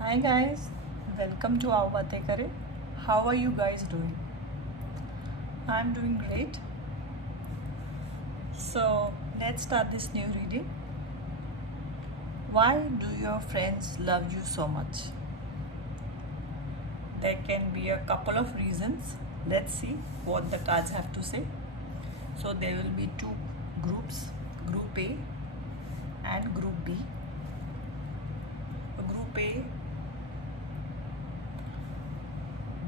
Hi guys, welcome to Aao Baatein Kare. How are you guys doing? I'm doing great. So let's start this new reading. Why do your friends love you so much? There can be a couple of reasons. Let's see what the cards have to say. So there will be two groups, Group A and Group B. Group A,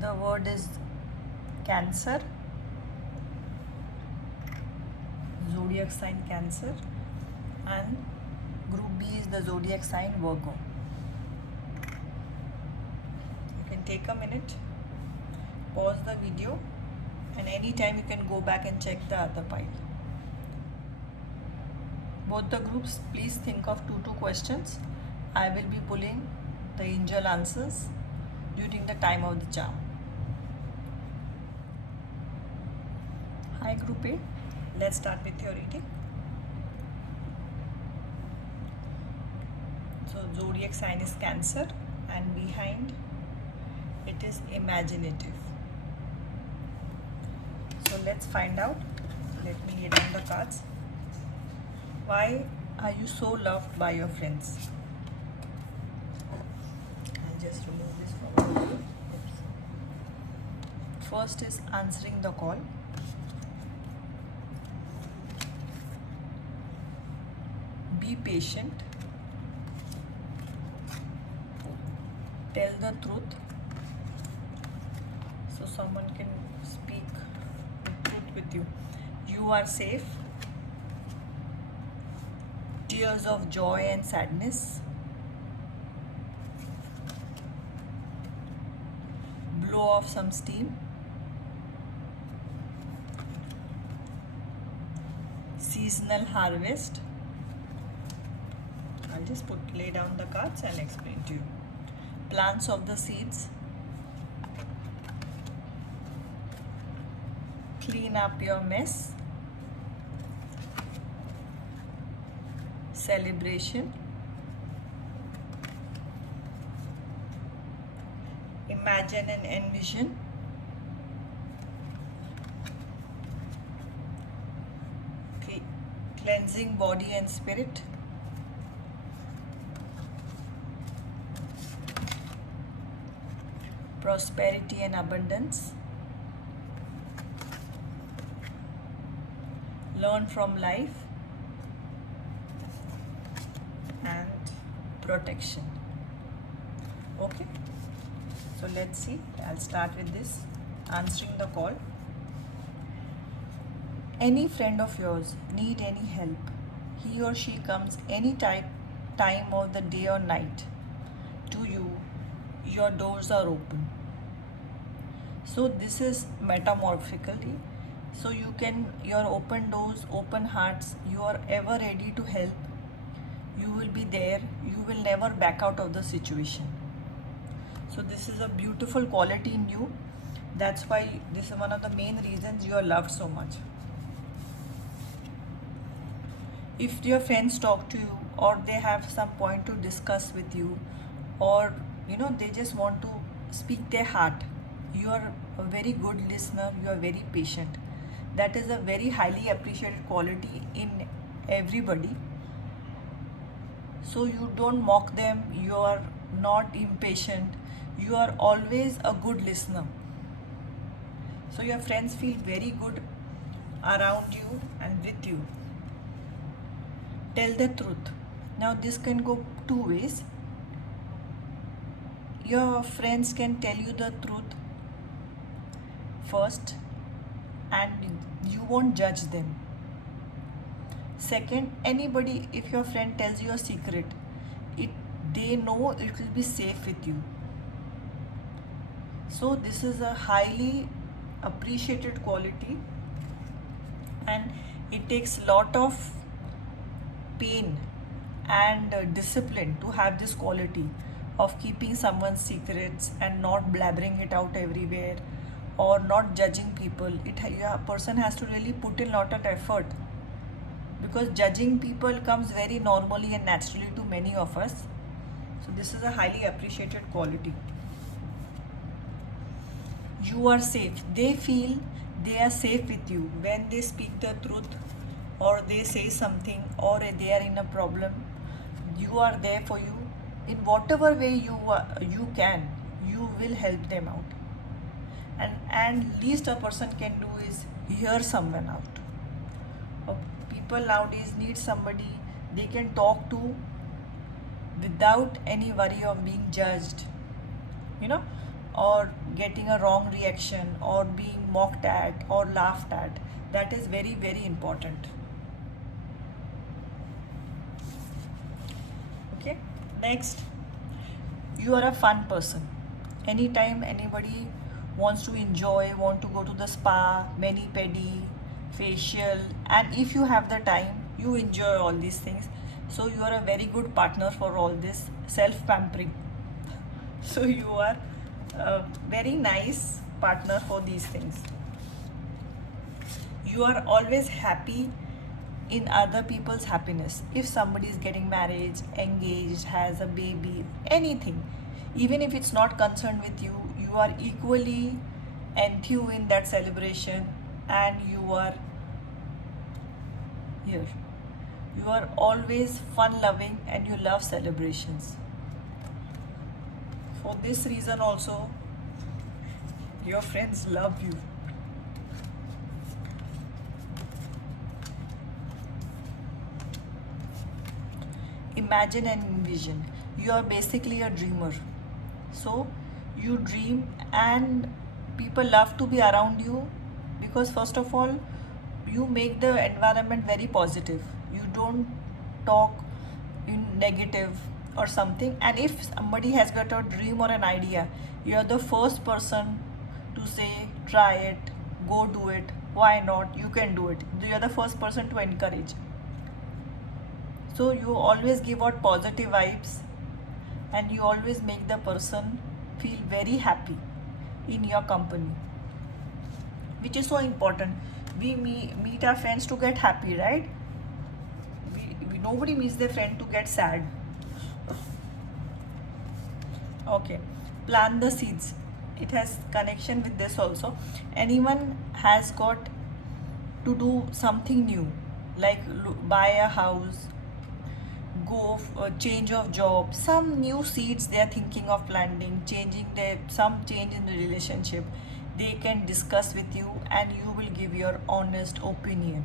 the word is Cancer, zodiac sign Cancer, and Group B is the zodiac sign Virgo. You can take a minute, pause the video, and anytime you can go back and check the other pile. Both the groups, please think of two questions. I will be pulling the angel answers during the time of the charm. Hi Group A, let's start with your reading. So zodiac sign is Cancer, and behind it is imaginative. So let's find out. Let me lay down the cards. Why are you so loved by your friends? I'll just remove this from the video. First is answering the call. Be patient. Tell the truth. So someone can speak the truth with you. You are safe. Tears of joy and sadness. Blow off some steam. Seasonal harvest. I'll just lay down the cards and explain to you. Plants of the seeds. Clean up your mess. Celebration. Imagine and envision. Cleansing body and spirit. Prosperity and abundance. Learn from life. And protection. Okay, so let's see. I'll start with this, answering the call. Any friend of yours need any help, he or she comes any time of the day or night to you, your doors are open. So this is metamorphically. So you can, your open doors, open hearts, you are ever ready to help. You will be there. You will never back out of the situation. So this is a beautiful quality in you. That's why this is one of the main reasons you are loved so much. If your friends talk to you, or they have some point to discuss with you, or they just want to speak their heart, you are a very good listener, you are very patient. That is a very highly appreciated quality in everybody. So you don't mock them, you are not impatient, you are always a good listener. So your friends feel very good around you and with you. Tell the truth. Now this can go two ways. Your friends can tell you the truth first, and you won't judge them. Second, anybody, if your friend tells you a secret, they know it will be safe with you. So this is a highly appreciated quality, and it takes a lot of pain and discipline to have this quality of keeping someone's secrets and not blabbering it out everywhere, or not judging people. A person has to really put in a lot of effort, because judging people comes very normally and naturally to many of us. So this is a highly appreciated quality. You are safe. They feel they are safe with you when they speak the truth, or they say something, or they are in a problem. You are there for you in whatever way you can. You will help them out, and least a person can do is hear someone out. Uh, People nowadays need somebody they can talk to without any worry of being judged, you know, or getting a wrong reaction, or being mocked at or laughed at. That is very, very important. Okay, next, you are a fun person. Anytime anybody wants to enjoy, want to go to the spa, mani pedi, facial, and if you have the time, you enjoy all these things. So you are a very good partner for all this self pampering. So you are a very nice partner for these things. You are always happy in other people's happiness. If somebody is getting married, engaged, has a baby, anything, even if it's not concerned with you, you are equally enthused in that celebration, and you are here. You are always fun loving and you love celebrations. For this reason, also, your friends love you. Imagine and envision. You are basically a dreamer. So you dream, and people love to be around you because, first of all, you make the environment very positive. You don't talk in negative or something. And if somebody has got a dream or an idea, you're the first person to say, try it, go do it, why not, you can do it. You're the first person to encourage. So you always give out positive vibes, and you always make the person feel very happy in your company, which is so important. We meet our friends to get happy, right? Nobody meets their friend to get sad. Okay, plant the seeds. It has connection with this also. Anyone has got to do something new, like buy a house, go change of job, some new seeds they are thinking of planting, changing their some change in the relationship. They can discuss with you, and you will give your honest opinion.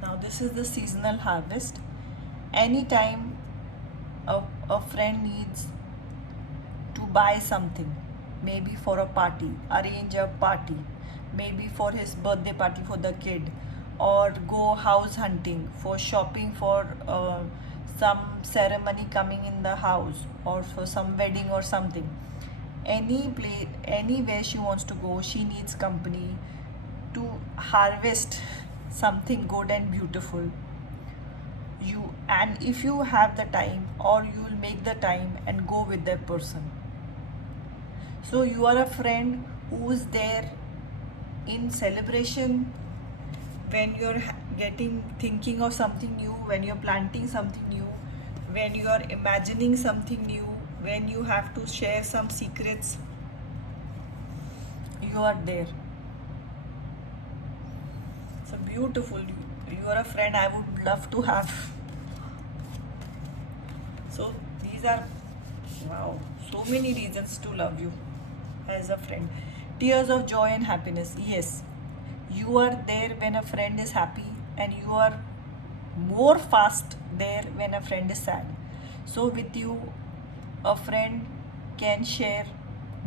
Now this is the seasonal harvest. Anytime a friend needs to buy something, maybe for a party, arrange a party, maybe for his birthday party for the kid, or go house hunting for shopping for some ceremony coming in the house, or for some wedding or something. Any place, anywhere she wants to go, she needs company to harvest something good and beautiful. You, and if you have the time, or you will make the time and go with that person. So you are a friend who is there in celebration, when you're getting thinking of something new, when you're planting something new, when you are imagining something new, when you have to share some secrets, you are there. So beautiful. You are a friend I would love to have. So these are, wow, so many reasons to love you as a friend. Tears of joy and happiness. Yes, you are there when a friend is happy, and you are more fast there when a friend is sad. So with you, a friend can share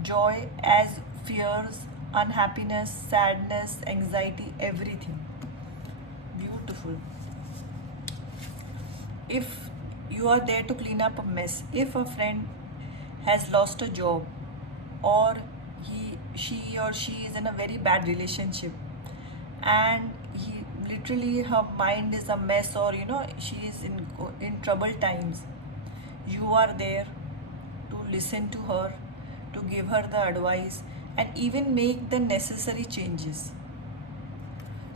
joy as fears, unhappiness, sadness, anxiety, everything. Beautiful. If you are there to clean up a mess, if a friend has lost a job, or she or she is in a very bad relationship, and he literally her mind is a mess, or she is in troubled times, you are there to listen to her, to give her the advice, and even make the necessary changes.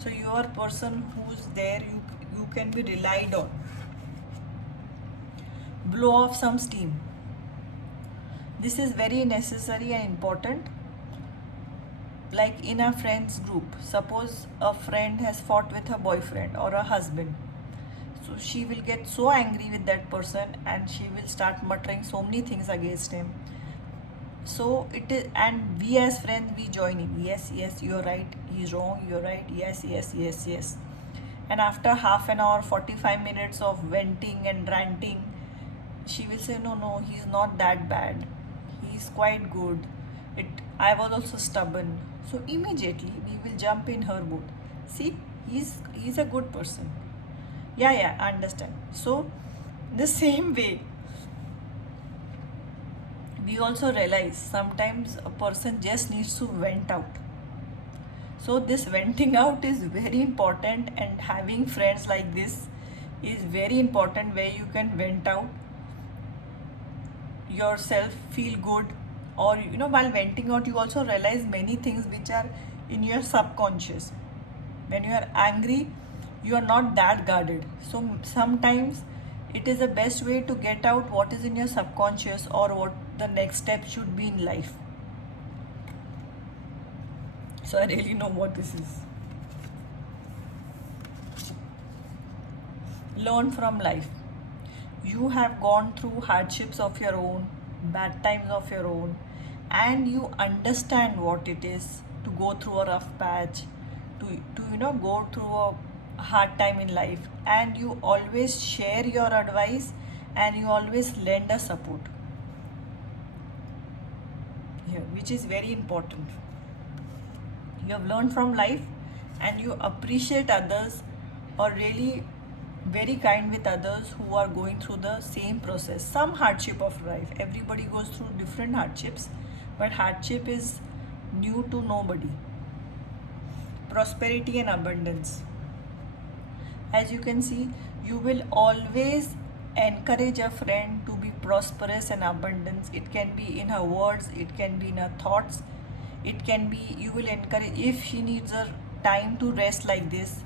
So you are person who's there, you can be relied on. Blow off some steam. This is very necessary and important. Like in a friends group, suppose a friend has fought with her boyfriend or a husband, so she will get so angry with that person and she will start muttering so many things against him. So it is, and we as friends, we join in. Yes, yes, you're right, he's wrong, you're right, yes, yes, yes, yes. And after half an hour, 45 minutes of venting and ranting, she will say, no, no, he's not that bad, he's quite good. It, I was also stubborn. So immediately we will jump in her boat. See, he's a good person. Yeah, yeah, I understand. So the same way, we also realize sometimes a person just needs to vent out. So this venting out is very important, and having friends like this is very important, where you can vent out yourself, feel good. Or while venting out, you also realize many things which are in your subconscious. When you are angry, you are not that guarded. So sometimes it is the best way to get out what is in your subconscious, or what the next step should be in life. So I really know what this is. Learn from life. You have gone through hardships of your own, bad times of your own, and you understand what it is to go through a rough patch, to go through a hard time in life, and you always share your advice, and you always lend a support here, which is very important. You have learned from life, and you appreciate others, or really very kind with others who are going through the same process, some hardship of life. Everybody goes through different hardships, but hardship is new to nobody. Prosperity and abundance. As you can see, you will always encourage a friend to be prosperous and abundance. It can be in her words, it can be in her thoughts, it can be, you will encourage, if she needs a time to rest like this,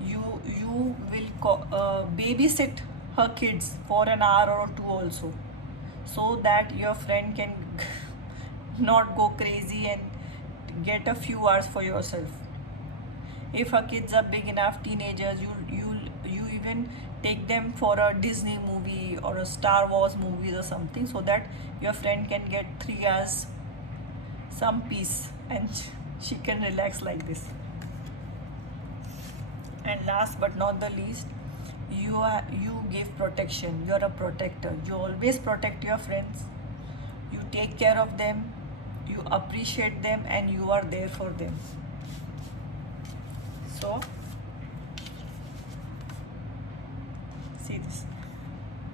you will babysit her kids for an hour or two also, so that your friend can not go crazy and get a few hours for yourself. If her kids are big enough, teenagers, you even take them for a Disney movie or a Star Wars movie or something, so that your friend can get 3 hours some peace, and she can relax like this. And last but not the least, you give protection. You're a protector. You always protect your friends, you take care of them, you appreciate them, and you are there for them. So see this,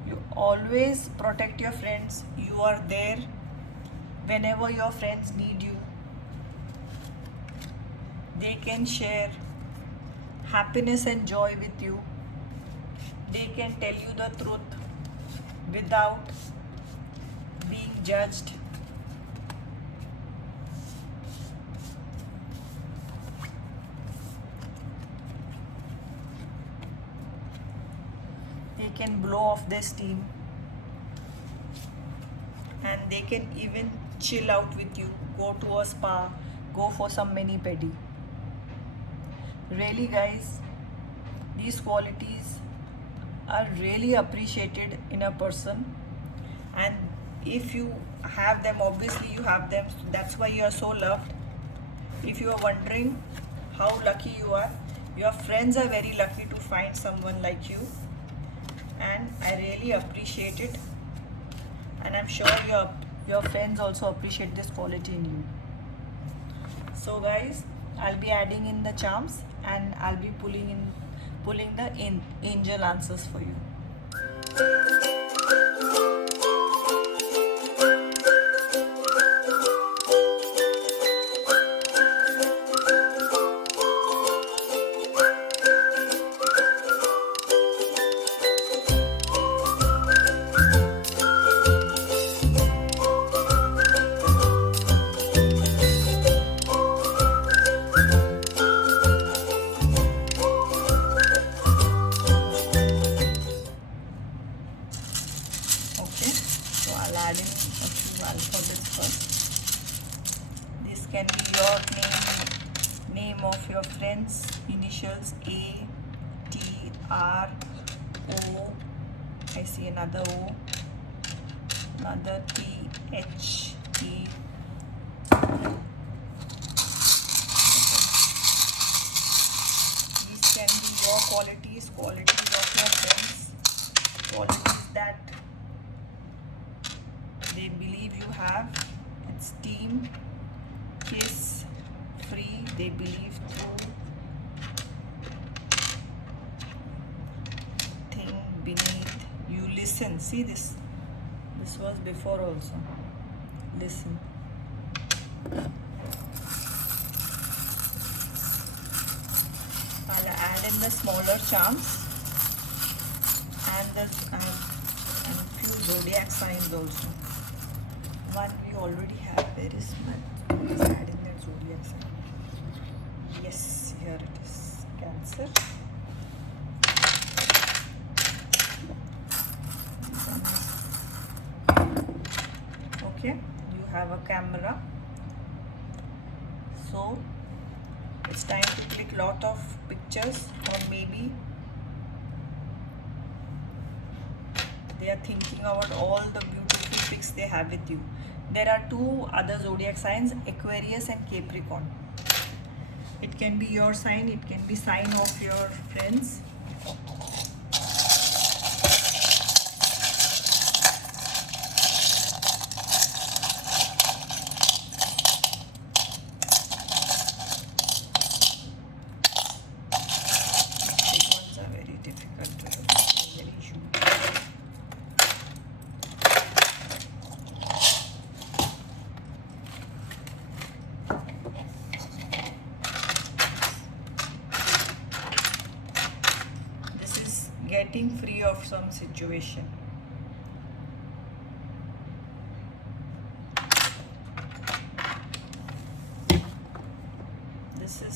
you always protect your friends, you are there whenever your friends need you. They can share happiness and joy with you. They can tell you the truth without being judged. They can blow off their steam, and they can even chill out with you, go to a spa, go for some mani pedi. Really guys, these qualities are really appreciated in a person, and if you have them, obviously you have them, so that's why you are so loved. If you are wondering how lucky you are, your friends are very lucky to find someone like you, and I really appreciate it, and I'm sure your friends also appreciate this quality in you. So guys, I'll be adding in the charms, and I'll be pulling the angel answers for you. initials A, T, R, O. I see another O, another T, H, E. These can be your qualities of your friends, qualities that they believe you have. It's team, kiss, free, they believe through, thing, beneath, you listen. See this was before also. Listen. I'll add in the smaller charms and few zodiac signs also. One we already have. Where is my? Is adding that zodiac sign? Yes, here it is. Cancer. Okay, you have a camera. So it's time to click lot of pictures, or maybe they are thinking about all the beautiful pics they have with you. There are two other zodiac signs, Aquarius and Capricorn. It can be your sign, it can be sign of your friends. These ones are very difficult to do. Very easy. Getting free of some situation.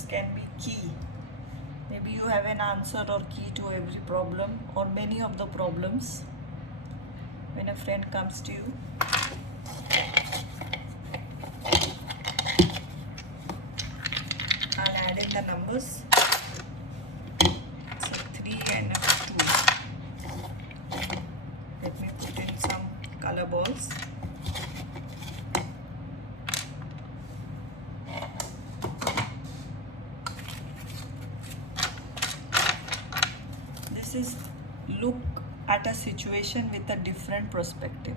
Can be key. Maybe you have an answer or key to every problem or many of the problems. When a friend comes to you, I'll add in the numbers. It's a 3 and a 2. Let me put in some color balls. This is look at a situation with a different perspective.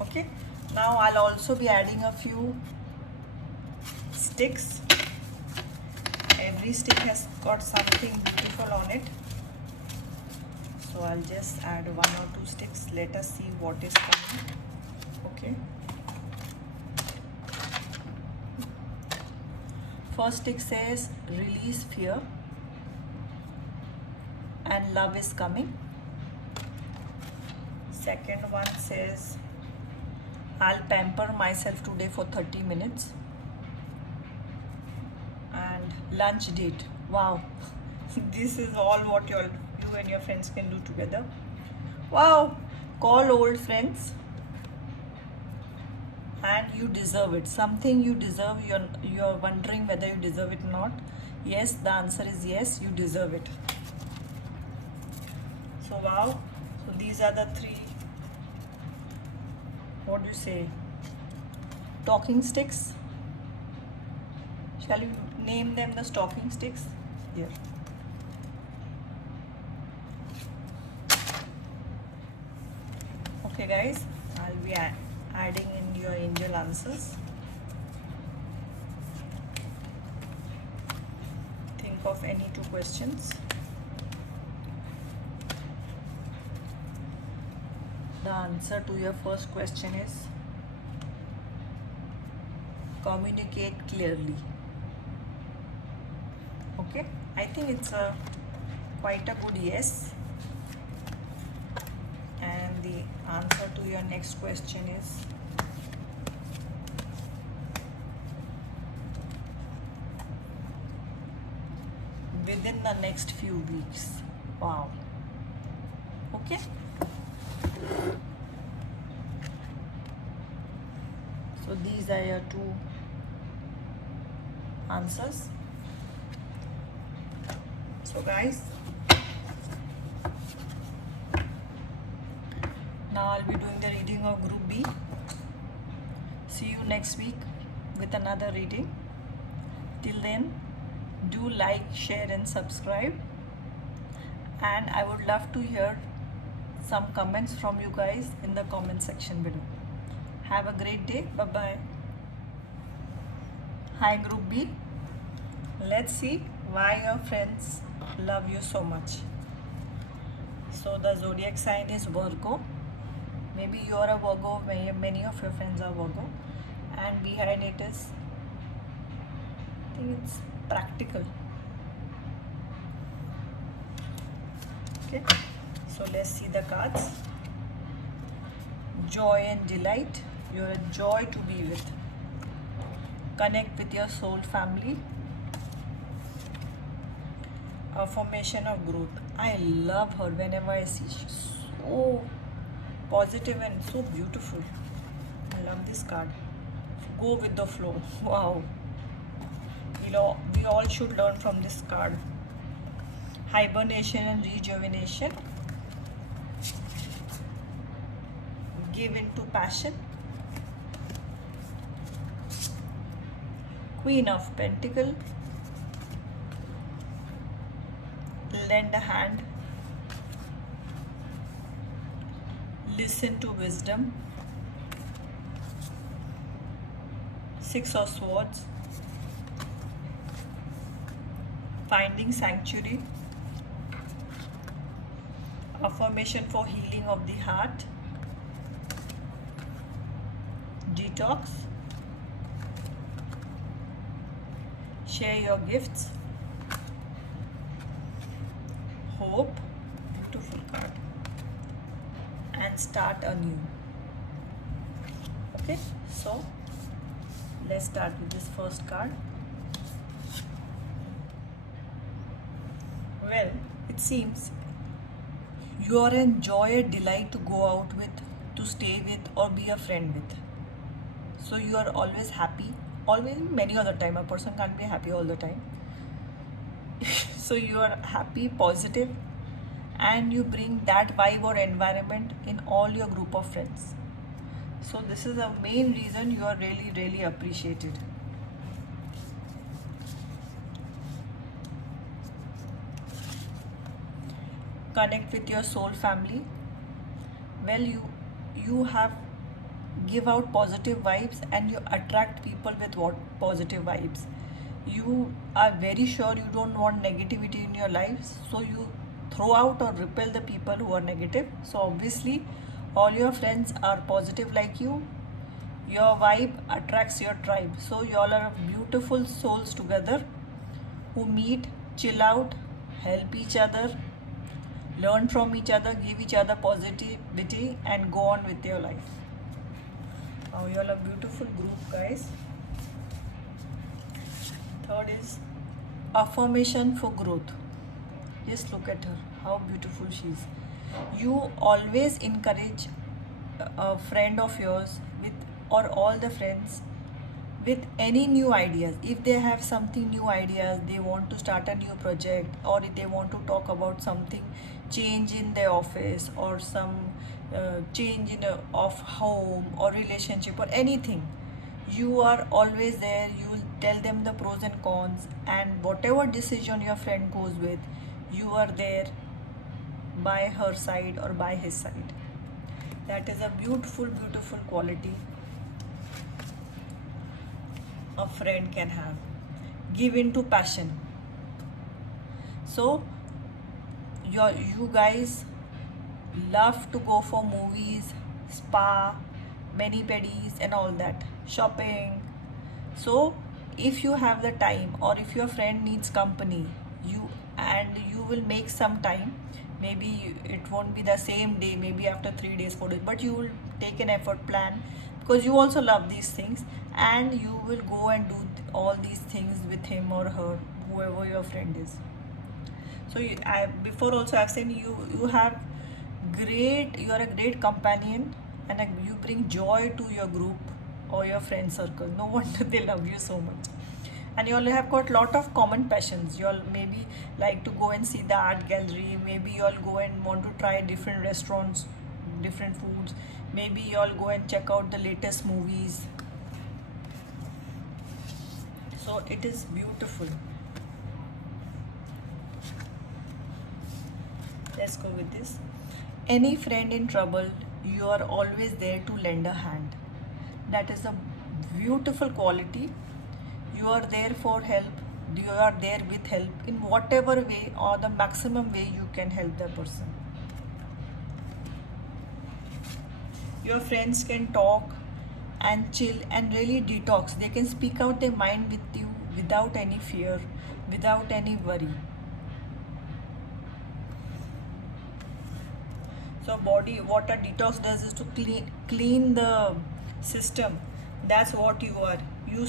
Okay, now I'll also be adding a few sticks. Every stick has got something beautiful on it, so I'll just add 1 or 2 sticks. Let us see what is coming. Okay, first stick says release fear and love is coming. Second one says I'll pamper myself today for 30 minutes. And lunch date. Wow. This is all what you and your friends can do together. Wow. Call old friends. And you deserve it. Something you deserve. You're wondering whether you deserve it or not. Yes, the answer is yes, you deserve it. So wow. So these are the 3, what do you say, talking sticks. Shall you name them the talking sticks? Here. Okay guys, I'll be adding in your angel answers. Think of any 2 questions. The answer to your first question is communicate clearly. Okay, I think it's quite a good yes. And the answer to your next question is within the next few weeks. Wow. Okay. So these are your 2 answers. So guys, now I'll be doing the reading of group B. See you next week with another reading. Till then, do like, share and subscribe, and I would love to hear some comments from you guys in the comment section below. Have a great day. Bye bye. Hi group B. Let's see why your friends love you so much. So the zodiac sign is Virgo. Maybe you are a Virgo, many of your friends are Virgo, and behind it is, I think it's practical. Okay, so let's see the cards. Joy and delight. You're a joy to be with. Connect with your soul family. Affirmation of growth. I love her whenever I see. She's so positive and so beautiful. I love this card. Go with the flow. Wow. We all should learn from this card. Hibernation and rejuvenation. Give into passion. Queen of Pentacles. Lend a hand. Listen to wisdom. Six of Swords. Finding sanctuary. Affirmation for healing of the heart. Detox. Share your gifts. Hope. Beautiful card. And start anew. Okay, so let's start with this first card. Well, it seems you are in joy and delight to go out with, to stay with, or be a friend with. So you are always happy. Always, many other time. A person can't be happy all the time. So you are happy, positive, and you bring that vibe or environment in all your group of friends. So this is the main reason you are really, really appreciated. Connect with your soul family. Well, you have give out positive vibes and you attract people with what positive vibes. You are very sure you don't want negativity in your lives, so you throw out or repel the people who are negative. So obviously all your friends are positive like you. Your vibe attracts your tribe. So you all are beautiful souls together who meet, chill out, help each other, learn from each other, give each other positivity and go on with your life. Oh, you all are a beautiful group, guys. Third is affirmation for growth. Just look at her, how beautiful she is. You always encourage a friend of yours with, or all the friends with any new ideas. If they have something new ideas, they want to start a new project, or if they want to talk about something, change in their office, or some change in of home or relationship or anything, you are always there. You will tell them the pros and cons, and whatever decision your friend goes with, you are there by her side or by his side. That is a beautiful, beautiful quality a friend can have. Give into passion. So you guys love to go for movies, spa, mani pedis and all that, shopping. So if you have the time, or if your friend needs company, you will make some time. Maybe it won't be the same day, maybe after 3 days, 4 days, but you will take an effort plan, because you also love these things, and you will go and do all these things with him or her, whoever your friend is. So before also I've said you have you are a great companion, and you bring joy to your group or your friend circle. No wonder they love you so much. and you all have got lot of common passions. You all maybe like to go and see the art gallery, maybe you all go and want to try different restaurants, different foods, maybe you all go and check out the latest movies. So it is beautiful. Let's go with this. Any friend in trouble, you are always there to lend a hand. That is a beautiful quality. You are there for help. You are there with help in whatever way or the maximum way you can help the person. Your friends can talk and chill and really detox. They can speak out their mind with you without any fear, without any worry. So body water detox does is to clean the system. That's what you are. You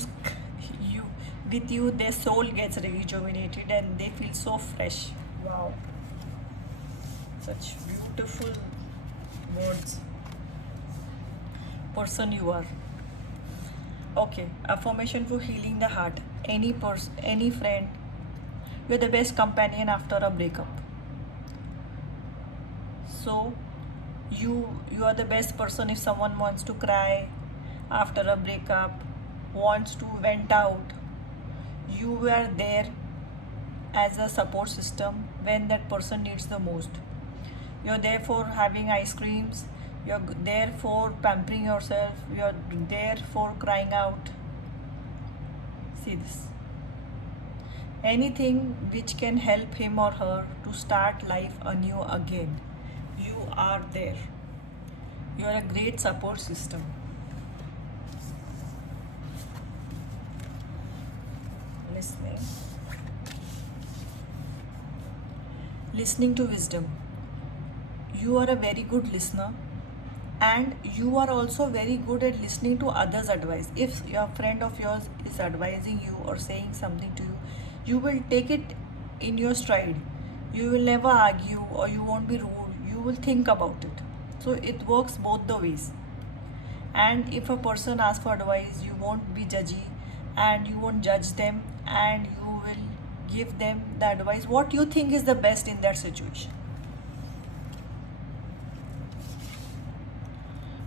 with you their soul gets rejuvenated and they feel so fresh. Wow. Such beautiful words. Person you are. Okay, affirmation for healing the heart. Any friend, you're the best companion after a breakup. So you are the best person if someone wants to cry after a breakup, wants to vent out. You are there as a support system when that person needs the most. You're there for having ice creams, you're there for pampering yourself, you're there for crying out. See this. Anything which can help him or her to start life anew again. You are there. You are a great support system. Listening. Listening to wisdom. You are a very good listener, and you are also very good at listening to others' advice. If your friend of yours is advising you or saying something to you, you will take it in your stride. You will never argue or you won't be rude. You will think about it. So it works both the ways. And if a person asks for advice, you won't be judgy and you won't judge them, and you will give them the advice what you think is the best in that situation.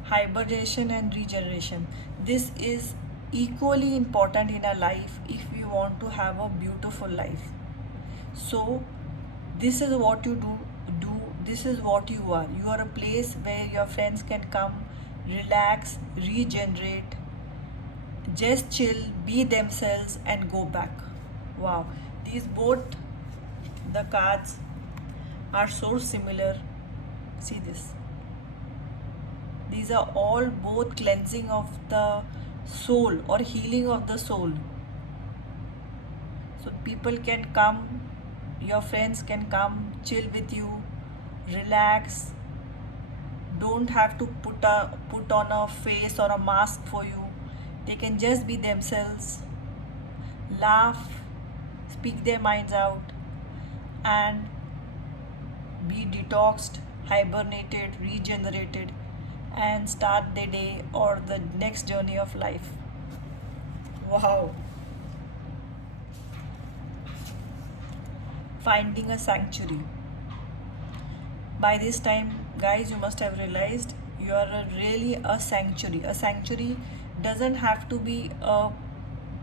Hibernation and regeneration. This is equally important in our life if we want to have a beautiful life. So this is what you do. This is what you are. You are a place where your friends can come, relax, regenerate, just chill, be themselves and go back. Wow, these both the cards are so similar. See this. These are all both cleansing of the soul or healing of the soul. So people can come, your friends can come, chill with you, relax. Don't have to put on a face or a mask for you. They can just be themselves, laugh, speak their minds out, and be detoxed, hibernated, regenerated, and start their day or the next journey of life. Wow. Finding a sanctuary. By this time, guys, you must have realized you are really a sanctuary. A sanctuary doesn't have to be a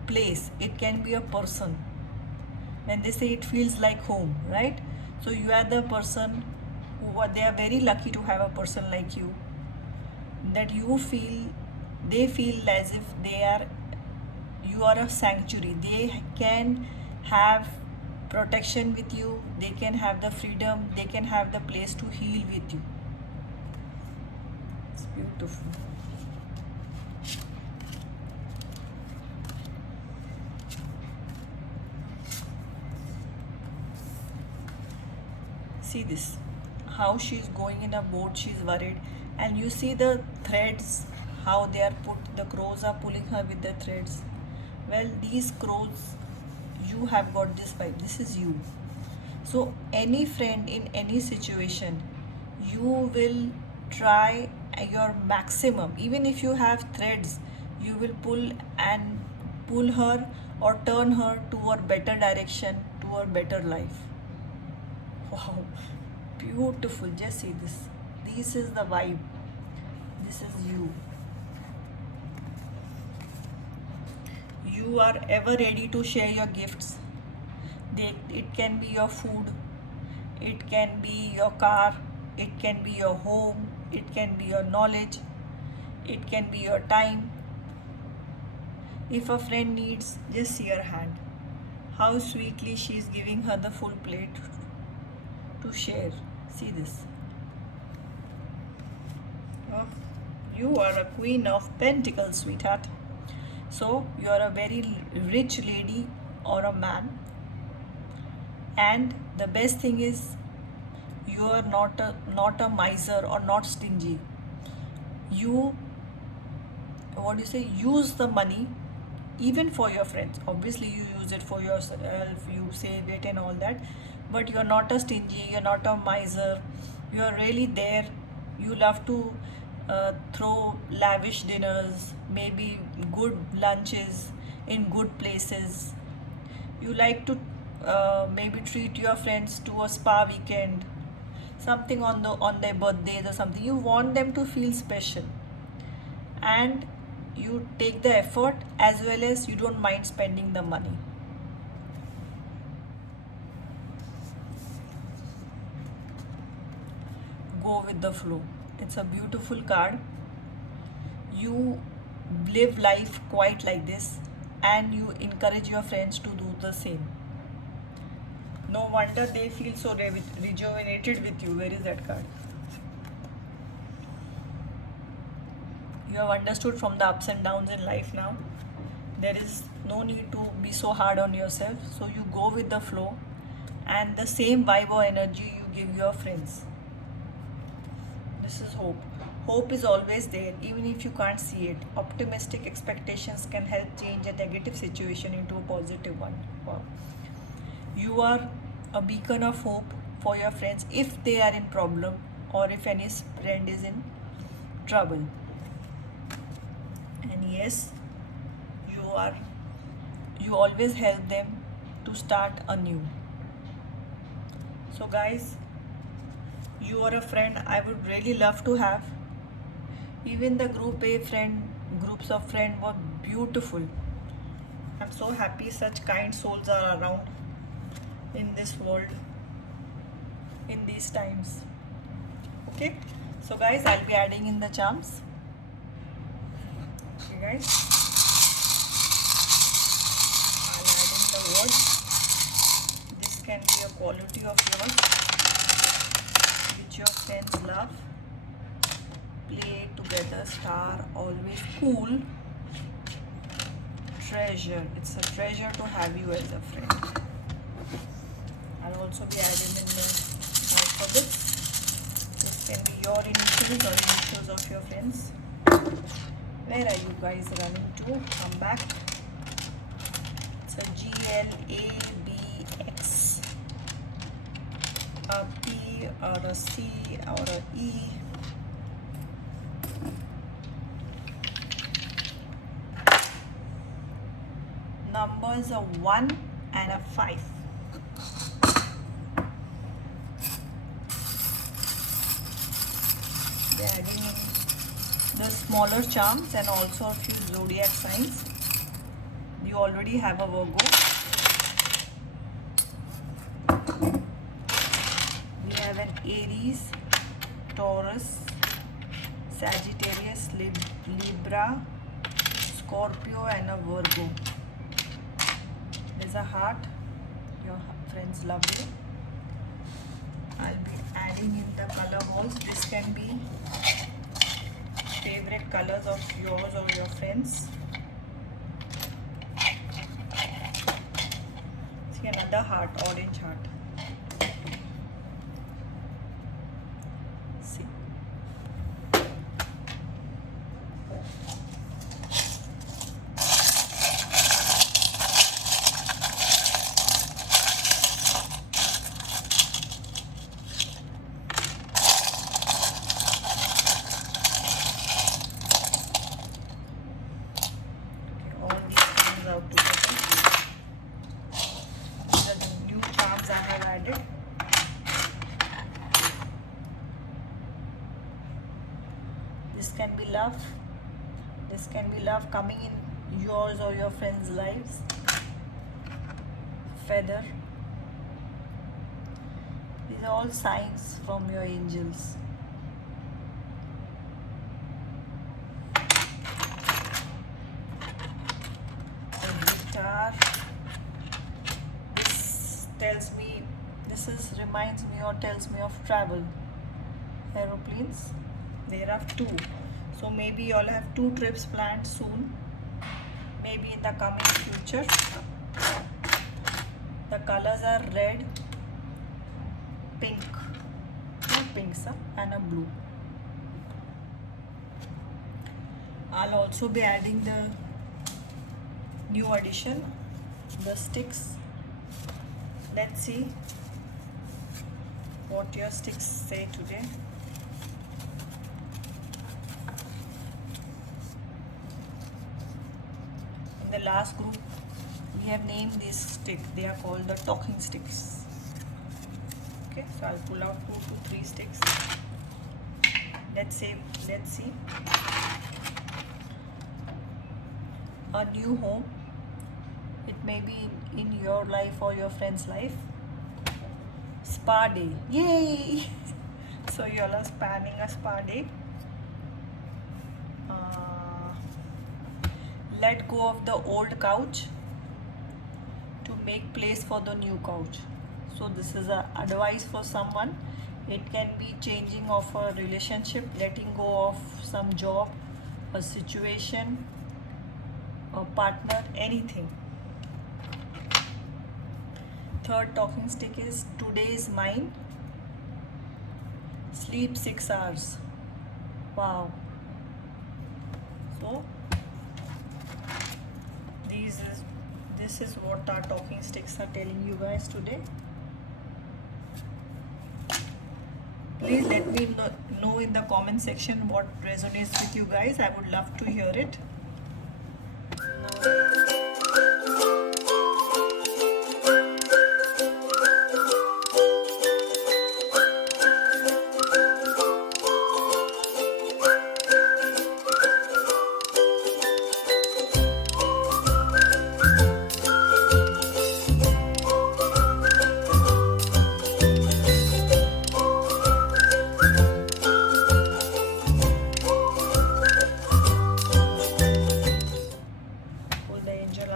place, it can be a person. When they say it feels like home, right? So you are the person who are, they are very lucky to have a person like you, that you feel, they feel as if they are, you are a sanctuary. They can have protection with you, they can have the freedom, they can have the place to heal with you. It's beautiful. See this, how she's going in a boat, she's worried, and you see the threads, how they are put, the crows are pulling her with the threads. Well, these crows, you have got this vibe, this is you. So any friend in any situation, you will try your maximum. Even if you have threads, you will pull her or turn her to a better direction, to a better life. Wow, beautiful. Just see this. This is the vibe. This is you. You are ever ready to share your gifts. It can be your food, it can be your car, it can be your home, it can be your knowledge, it can be your time. If a friend needs, just see her hand. How sweetly she is giving her the full plate to share. See this. Oh, you are a queen of pentacles, sweetheart. So you are a very rich lady or a man, and the best thing is you are not a miser or not stingy. You, what do you say, use the money even for your friends. Obviously you use it for yourself, you save it and all that, but you're not a stingy, you're not a miser, you're really there. You love to throw lavish dinners, maybe good lunches in good places. You like to maybe treat your friends to a spa weekend, something on their birthdays or something. You want them to feel special, and you take the effort as well as you don't mind spending the money. Go with the flow. It's a beautiful card. You live life quite like this, and you encourage your friends to do the same. No wonder they feel so rejuvenated with you. Where is that card? You have understood from the ups and downs in life now. There is no need to be so hard on yourself. So you go with the flow, and the same vibe or energy you give your friends. This is hope. Hope is always there, even if you can't see it. Optimistic expectations can help change a negative situation into a positive one. Wow. You are a beacon of hope for your friends if they are in problem, or if any friend is in trouble. And yes, you always help them to start anew. So guys, you are a friend I would really love to have. Even the groups of friends were beautiful. I'm so happy such kind souls are around in this world, in these times. Okay, so guys, I'll be adding in the charms. Okay guys, I'll add in the words. This can be a quality of yours which your friends love. Play together, star, always cool, treasure. It's a treasure to have you as a friend. I'll also be adding in the alphabets. This can be your initials or initials of your friends. Where are you guys running to? Come back. It's a G, L, A, B, X. A P or a C or a E. Numbers are 1 and a 5. They're adding in the smaller charms and also a few zodiac signs. You already have a Virgo. We have an Aries, Taurus, Sagittarius, Libra, Scorpio and a Virgo. There's a heart. Your friends love you. I'll be adding in the color balls. This can be favorite colors of yours or your friends. See another heart, orange heart. See. All these comes out together. added. This can be love. This can be love coming in yours or your friends' lives. Feather. These are all signs from your angels. Guitar. This tells me, reminds me or tells me of travel. Aeroplanes. There are 2. So maybe you all have 2 trips planned soon. Maybe in the coming future. The colors are red, pink, not pink, sir, and a blue. I'll also be adding the new addition, the sticks. Let's see what your sticks say today. In the last group, we have named this stick. They are called the talking sticks. Okay, so I'll pull out 2 to 3 sticks. Let's see. A new home. It may be in your life or your friend's life. Spa day. Yay! So you all are planning a spa day. Let go of the old couch to make place for the new couch. So this is a advice for someone. It can be changing of a relationship, letting go of some job, a situation, a partner, anything. Third talking stick is today is mine. Sleep 6 hours. Wow. So this is what our talking sticks are telling you guys today. Please let me know in the comment section what resonates with you guys. I would love to hear it.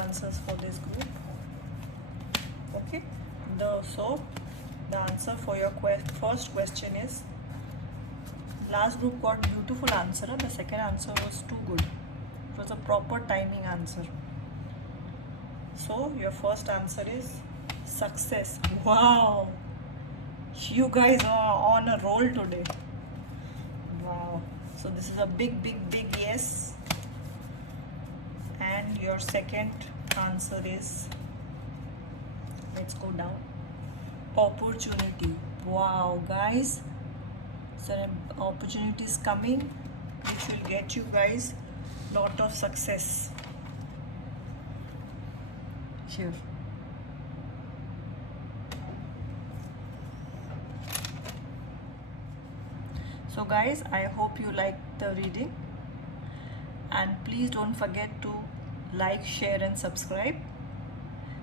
Answers for this group. Okay, so the answer for your first question is, last group got beautiful answer. The second answer was too good. It was a proper timing answer. So your first answer is success. Wow, you guys are on a roll today. Wow, so this is a big yes. And your second answer is, let's go down, opportunity. Wow guys, so an opportunity is coming which will get you guys lot of success here. So guys, I hope you liked the reading, and please don't forget to like, share and subscribe,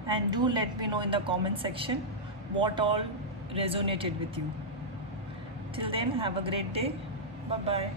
and do let me know in the comment section what all resonated with you. Till then, have a great day. Bye bye.